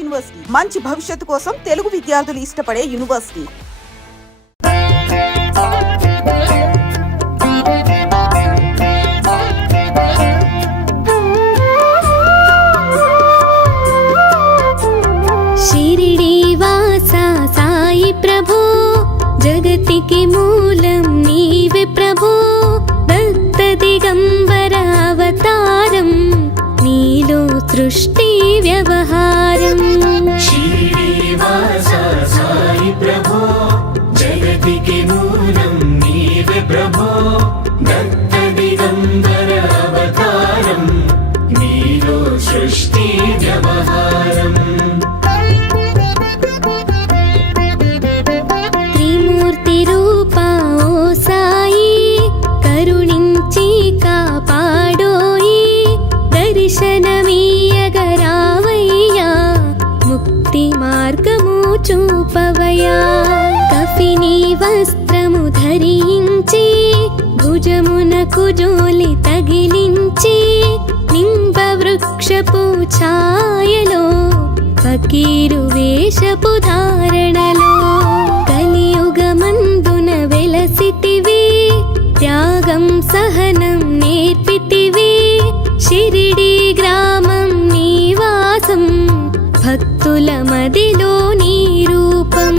University మంచి భవిష్యత్తు కోసం తెలుగు విద్యార్థులు ఇష్టపడే యూనివర్సిటీ. शिरडी वासा साई प्रभो जगतिके मूलं नीवे प्रभो दत्त दिगंबर अवतारं नीलो सृष्टि व्यवहारं. शिरडी वासा साई प्रभो जगतिके मूलं नीवे प्रभो दत्त दिगंबर अवतारं नीलो सृष्टि व्यवहारं. చూపవయా కఫిని వస్త్రము ధరించి భుజమునకు జోలి తగిలించి నింబ వృక్షపు ఛాయలో ఫకీరు వేషపు ధారణలో కలియుగమందున వెలసితివి త్యాగం సహనం నేర్పితివి షిరిడి గ్రామం నివాసం భక్తుల మదిలో నీ రూపం.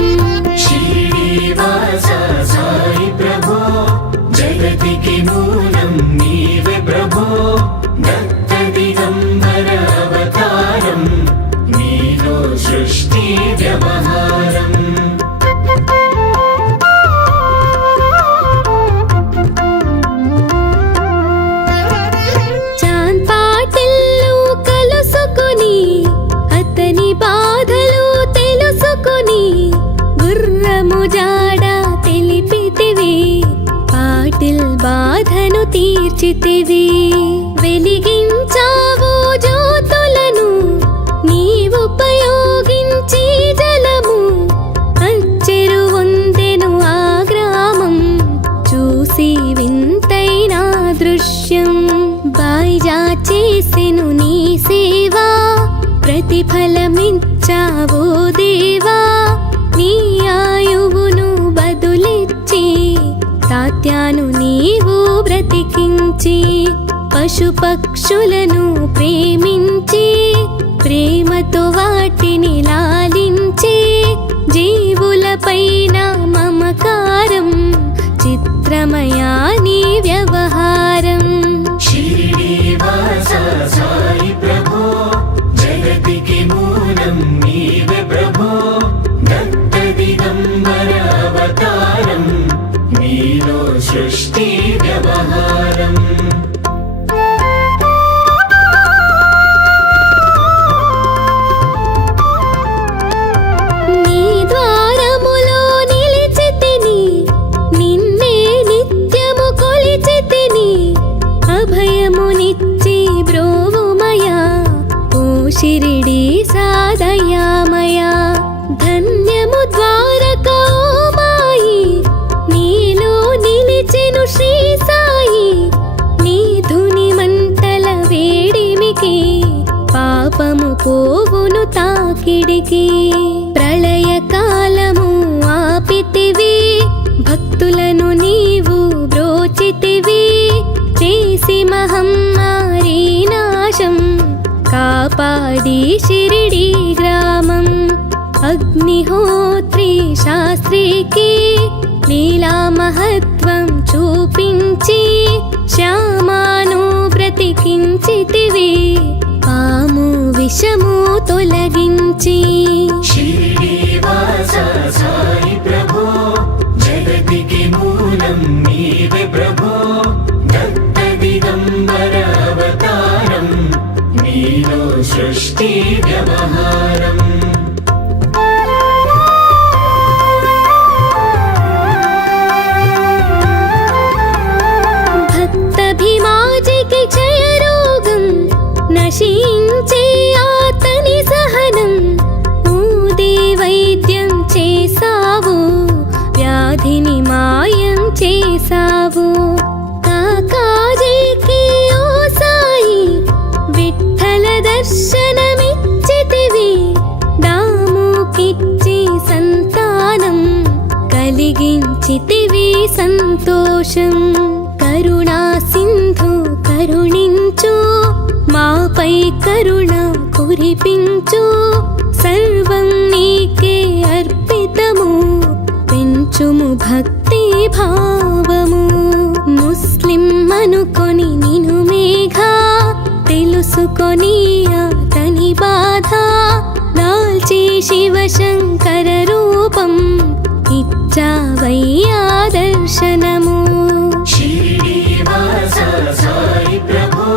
शिरडी वासा साई प्रभो जगतिके मूलं नीवे प्रभो दत्त दिगंबर अवतारं नीलो सृष्टि व्यवहारं. బాధను తీర్చితివి వెలిగించావు జ్యోతులను నీవుపయోగించి జలము అచ్చెరు వందెను ఆ గ్రామం చూసి వింతైన దృశ్యం. బాయిజా చేసెను నీ సేవా ప్రతిఫలమిచ్చావో దేవా నీ ఆయువును బదులిచ్చి తాత్యాను నీవు బ్రతికించి పశుపక్షులను ప్రేమించి ప్రేమతో వాటిని లాలించి జీవులపైన మమకారం చిత్రమయా నీ వ్యవహారం. शिरडी वासा साई प्रभो जगतिके मूलं नीवे प्रभो दत्त दिगंबर अवतारं नीलो सृष्टि व्यवहारं. నీ ద్వారములో నిలిచితిని నిన్నే నిత్యము కొలిచితిని అభయమునిచ్చి బ్రోవుమయా ఓ షిరిడి సాదయామయా. ధన్యము ద్వారకా మాయి నీలో నిలిచెను శ్రీ సాయి నీ ధుని మంటల వేడిమికి పాపము పోవును తాకిడికి. ప్రళయ కాలము ఆపితివి భక్తులను నీవు బ్రోచితివి చేసి మహమ్మారి నాశం కాపాడి షిరిడి గ్రామం. అగ్నిహోత్రి శాస్త్రికి లీలా మహత్వం చూపించి శ్యామాను బ్రతికించితివి పాము విషము తొలగించి. शिरडी वासा साई प्रभो जगतिके मूलं नीवे प्रभो दत्त दिगंबर अवतारं नीलो सृष्टि व्यवहारं. భక్తభిమాజికి క్షయరోగం నశించే ఆతని సహనం ఊదే వైద్యం చేసావు వ్యాధిని మాయం చేసావు. కాకాజీకి ఓ సాయి విఠల దర్శనమిచ్చితివి సంతోషం. కరుణా సింధు కరుణించు, మాపై కరుణ కురిపించు. సర్వం నీకే అర్పితము, పెంచుము భక్తి భావము. ముస్లిం అనుకొని నిను మేఘా, తెలుసుకొని అతని బాధ. దాల్చి శివశంకర రూపం, ఇచ్చావయ్యా దర్శనము. శ్రీనివాస సాయి ప్రభో,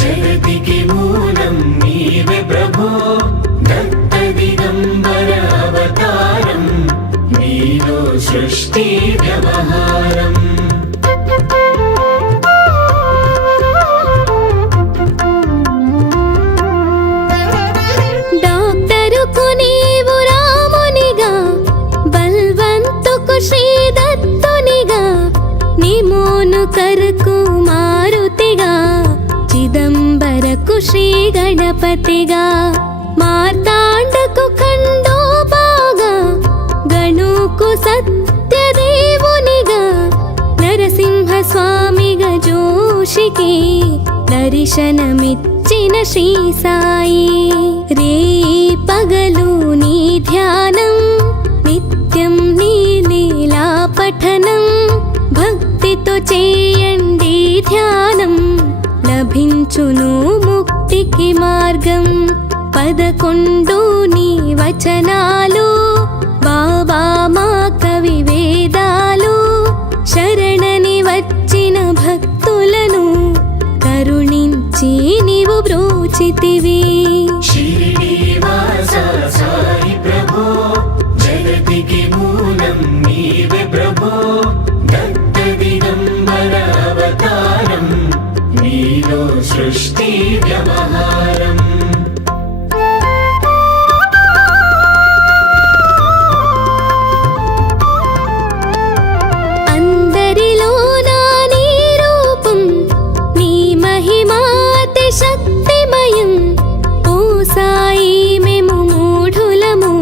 జగతికి మూలం నీవే ప్రభో. దత్త దిగంబర అవతారం, నీలో సృష్టి వ్యవహారం. డాక్టరుకు నీవు రామునిగా, బల్వంతుకు శ్రీ దత్తునిగా. నిమోను కరకు మారుతిగా, చిదంబరకు శ్రీ గణపతిగా. మార్తాండకు ఖండోబాగా, గణుకు సత్యదేవునిగా. నరసింహ స్వామిగా జోషికి దర్శనమిచ్చిన శ్రీ సాయి. రే పగలు నీ ధ్యానం, నిత్యం నీ లీలా పఠనం. భక్తితో చేయండి ధ్యానం, లభించును ముక్తికి మార్గం. 11 నీ వచనాలు, బాబా మా కవి వేదాలు. శరణని వచ్చిన భక్తులను కరుణించి నీవు బ్రోచితివి. శ్రీనివాస సాయి ప్రభో, జగతికి మూలం నీవే ప్రభో. దత్త దిగంబర అవతారం, నీలో సృష్టి వ్యవహారం. అందరిలో నా నీ రూపం, నీ మహిమాతి శక్తిమయం. ఓ సాయి మేము మూఢులము,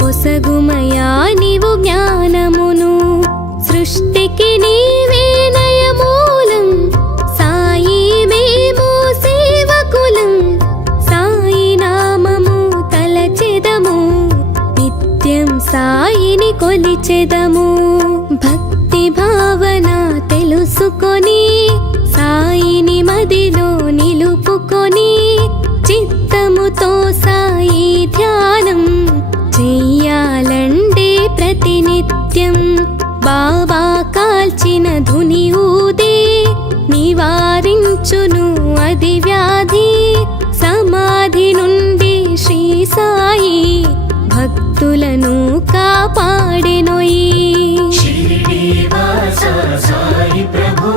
పొసగుమయా నీవు జ్ఞానమును. సృష్టికి నీవే నయమూలం, సాయి మేము సేవకులం. సాయి నామము తలచెదము, నిత్యం సాయిని కొలిచెదము. భక్తి భావన తెలుసుకొని, సాయిని మదిలో నిలుపుకొని. చిత్తముతో సాయి ధ్యానం చెయ్యాలండే ప్రతినిత్యం. బాబా కాల్చిన ధుని ఊదే, నివారించును అది వ్యాధి. సమాధి నుండి శ్రీ సాయి భక్తులను కాపాడెనోయి. శ్రీనివాస సాయి ప్రభో,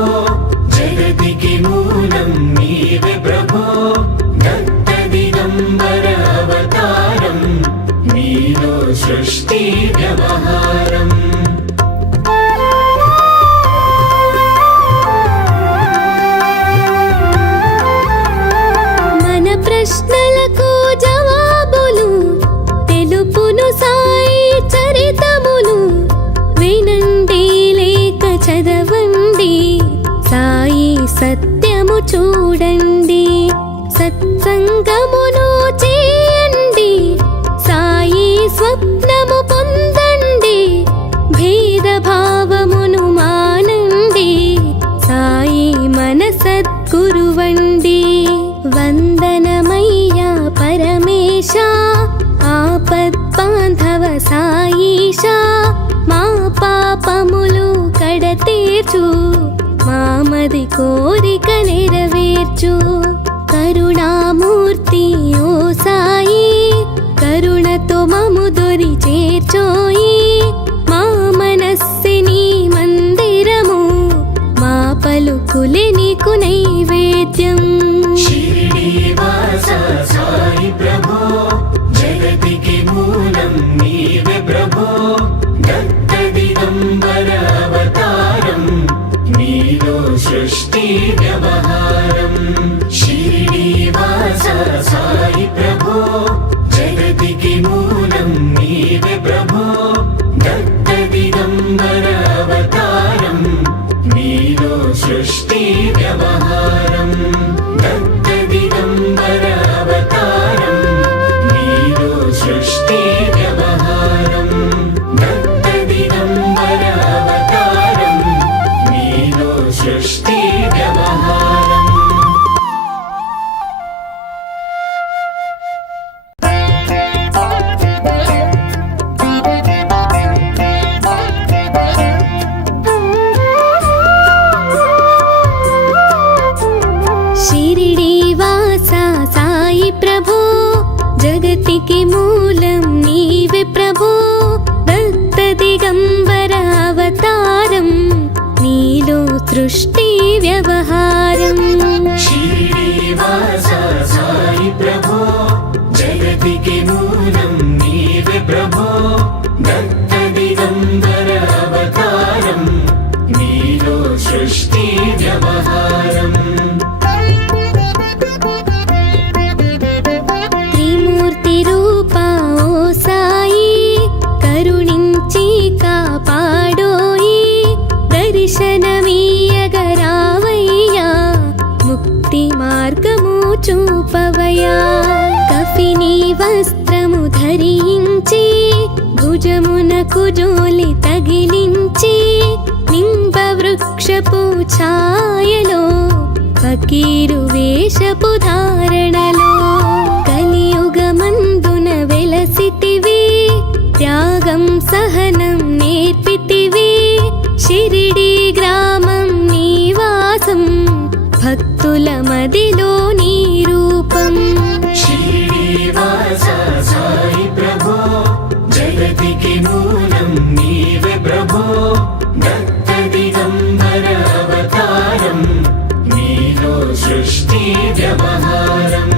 జగతికి మూలం నీవే ప్రభో. దత్త దిగంబర అవతారం, నీలో సృష్టి వ్యవహారం. మన ప్రశ్నలకు జవాబులు తెలుపును సాయి చరితములు. వినండి లేక చదవండి, సాయి సత్యము చూడండి. సత్సంగమును చేయండి, సాయి స్వప్నము పొందండి. భేదభావమును మానండి, సాయి మన సద్గురువండి. వందనమయ్యా పరమేశ, ఆపద్బాంధవ సాయిషా. మా పాపములు కడతీర్చు, మామది కోరిక నెరవేర్చు. కరుణామూర్తి ఓ సాయి, కరుణతో మము దొరి చేర్చోయి. మా మనస్సిని మందిరము, మా పలుకులే నీకు నైవేద్యం. శ్రీనివాస సాయి ప్రభో, జగతికి మూలం నీవే ప్రభో. దత్త దిగంబర అవతారం, నీలో సృష్టి వ్యవహారం. సృష్టికి మూలం నీవే ప్రభో దత్త దిగంబర అవతారం నీలో సృష్టి వ్యవహారం श्रीनिवास साई प्रभो जगतिके मूलं नीवे प्रभो दत्त दिगंबर अवतारं नीलो सृष्टि व्यवहारम् త్రిమూర్తి రూపా ఓ సాయి కరుణించి కాపాడోయి దర్శనమీయగరావయ్యా ముక్తి మార్గము చూపవయ్యా కఫిని వస్త్రము ధరించి భుజమునకు జోలి తగిలించి నింబ వృక్షపు ఛాయలో ఫకీరు వేషపు ధారణలో కలియుగమందున వెలసితివి త్యాగం సహనం నేర్పితివి షిరిడి గ్రామం నివాసం భక్తుల మదిలో నీ రూపం श्रीनिवास साई प्रभो जगतिके मूलं नीवे प्रभो दत्त दिगंबर अवतारं नीलो सृष्टि व्यवहारम्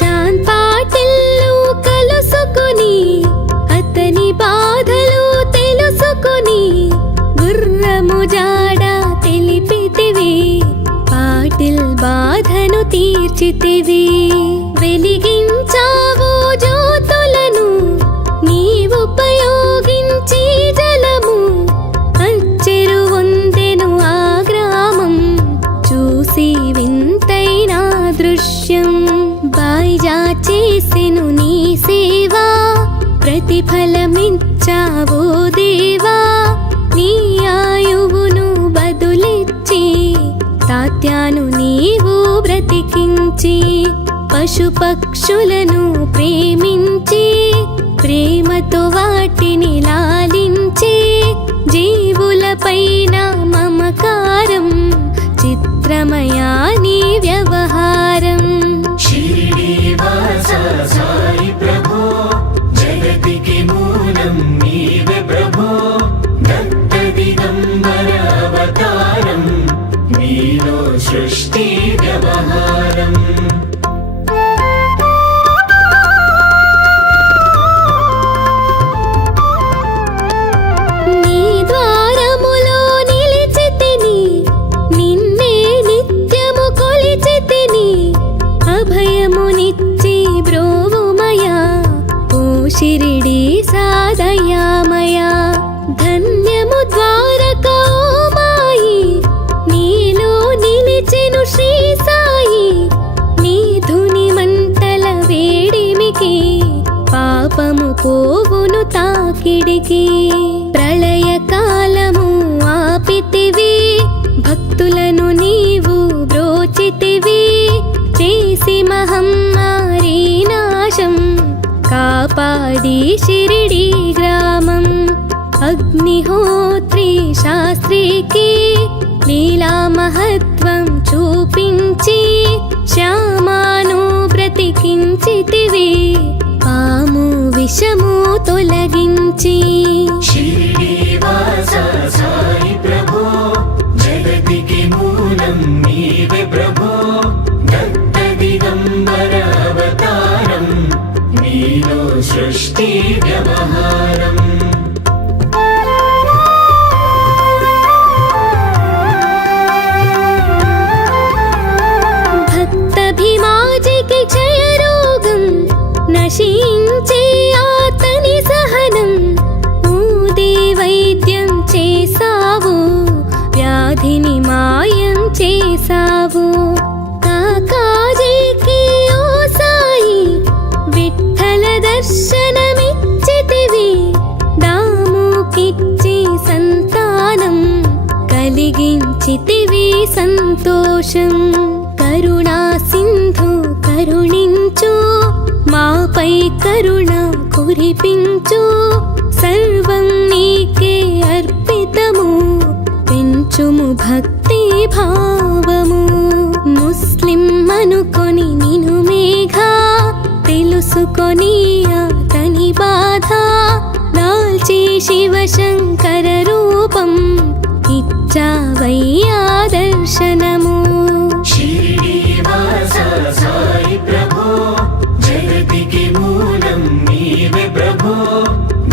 చాన్ పాటిల్లు కలుసుకొని అతని బాధలు తెలుసుకొని గుర్రము జాడ తెలిపితివి పాటిల్ బాధను తీర్చితివి వెలిగించావు జ్యోతులను నీవుపయోగించి జలము అచ్చెరు వందెను ఆ గ్రామం చూసి వింతైన దృశ్యం బాయిజా చేసెను నీ సేవా ప్రతిఫలమిచ్చావో దేవా నీ ఆయువును బదులిచ్చి తాత్యాను నీవు బ్రతికించి పశుపక్షులను ప్రేమించి ప్రేమతో వాటిని లాలించి జీవులపైన మమకారం చిత్రమయా నీ వ్యవహారం श्रीनिवास साई प्रभो जगतिके मूलं नीवे प्रभो दत्त दिगंबर अवतारं नीलो सृष्टि व्यवहारम् నీ ద్వారములో నిలిచితిని నిన్నే నిత్యము కొలిచితిని అభయమునిచ్చి బ్రోవుమయా ఓ షిరిడి సాదయామయా ధన్యము ద్వారకా ఓ మాయి నీలో నిలిచెను శ్రీ సాయి నీ ధుని మంటల వేడిమికి పాపము పోవును తాకిడికి ప్రళయ కాలము ఆపితివి భక్తులను నీవు బ్రోచితివి చేసి మహమ్మారి నాశం కాపాడి షిరిడి గ్రామం అగ్నిహోత్రి శాస్త్రికి లీలా మహత్వం చూపించి శ్యామాను బ్రతికించితివి పాము విషము తొలగించి श्रीनिवास साई प्रभो जगतिके मूलं नीवे प्रभो दत्त दिगंबर अवतारं नीलो सृष्टि व्यवहारम् భక్తభిమాజికి క్షయరోగం నశించే ఆతని సహనం ఊదే వైద్యం చేసావు వ్యాధిని మాయం చేసావు కాకాజీకి ఓ సాయి విఠల దర్శనమిచ్చితివి దాముకిచ్చి సంతానం కలిగించితివి సంతోషం కరుణా సింధు కరుణించు మాపై కరుణ కురిపించు సర్వం నీకే అర్పితము ఉంచుము భక్తి భావము ముస్లిం అనుకొని నిను మేఘా తెలుసుకొని అతని బాధ దాల్చి శివశంకర రూపం ఇచ్చావయ్యా దర్శనము शिरडीवास साई प्रभो जगतिके मूलं नीवे प्रभो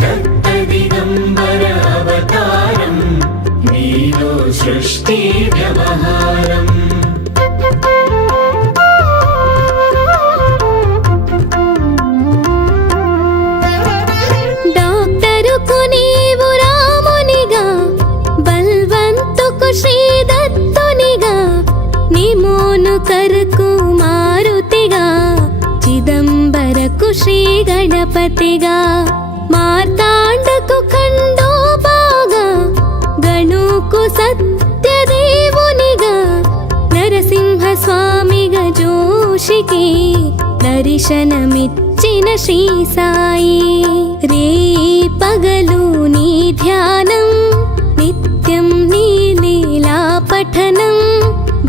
दत्त दिगंबर अवतारं नीलो सृष्टि व्यवहारम् డాక్టరుకు నీవు రామునిగా బల్వంతుకు శ్రీ దత్తునిగా నిమోను కరకు మారుతిగా చిదంబరకు శ్రీ గణపతిగా మార్తాండకు ఖండోబాగా గణుకు సత్యదేవునిగా నరసింహ స్వామిగా జోషికి దర్శనమిచ్చిన శ్రీ సాయి రే పగలు నీ ధ్యానం నిత్యం నీ లీలా పఠనం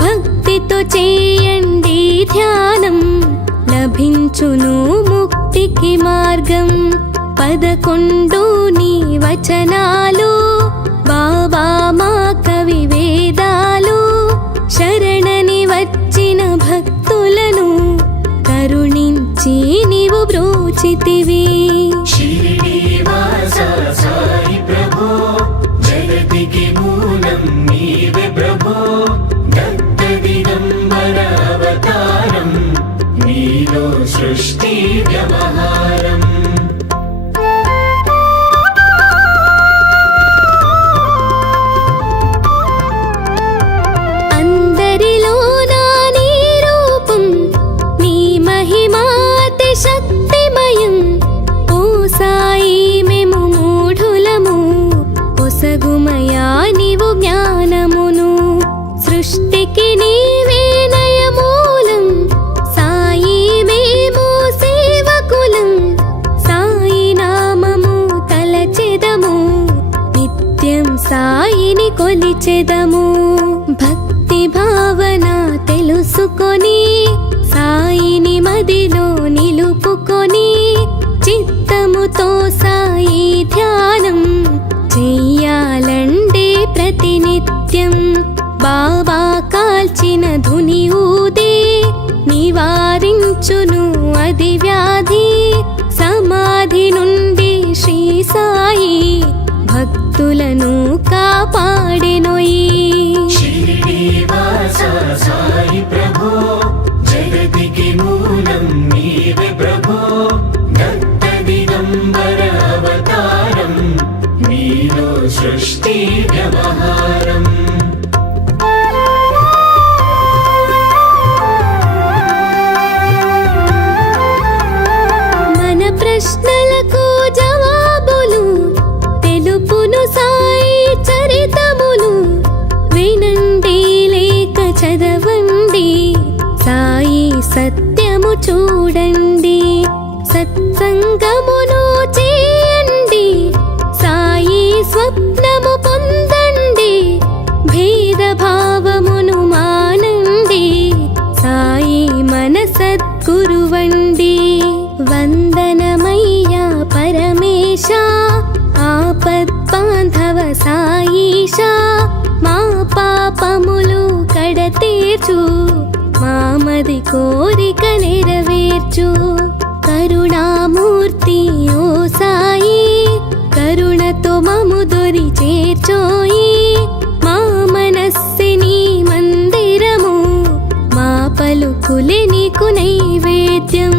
భక్తితో చేయండి ధ్యానం లభించును ముక్తికి మార్గం 11 నీ వచనాలు బాబా మా కవి వేదాలు శరణని వచ్చిన భక్తులను కరుణించి నీవు బ్రోచితివి शिरडीवास साई प्रभो जगतिके मूलं नीवे प्रभो दत्त दिगंबर अवतारं नीलो सृष्टि व्यवहारम् అందరిలో నా నీ రూపం నీ మహిమాతి శక్తిమయం ఓ సాయి మేము మూఢులము ఒసగుమయా నీవు జ్ఞానమును సృష్టికి నీవే నయమూలం సాయి మేము సేవకులం సాయి నామము తలచెదము నిత్యం సాయిని కొలిచెదము భక్తి భావన తెలుసుకొని సాయిని మదిలో నిలుపుకొని చిత్తముతో సాయి ధ్యానం చెయ్యాలండే ప్రతినిత్యం బాబా కాల్చిన ధుని ఊదే నివారించును అది వ్యాధి సమాధి నుండి శ్రీ సాయి భక్తులను కాపాడెనోయి शिरडीवास साई प्रभो जगतिके मूलं नीवे प्रभो दत्त दिगंबर अवतारं नीलो सृष्टि व्यवहारम् మన ప్రశ్నలకు జవాబులు తెలుపును సాయి చరితములు వినండి లేక చదవండి సాయి సత్యము చూడండి సత్సంగమును చేయండి సాయి స్వప్నము పొందండి భేద భావమును మానండి సాయి మన సద్గురువండి వందనమయ్యా పరమేశ ఆపద్బాంధవ సాయిషా మా పాపములు కడతీర్చు మామది కోరిక నెరవేర్చు కరుణామూర్తి ఓ సాయి కరుణతో మము దొరి చేర్చోయి మా మనస్సి నీ మందిరము మా పలుకులే నీకు నైవేద్యం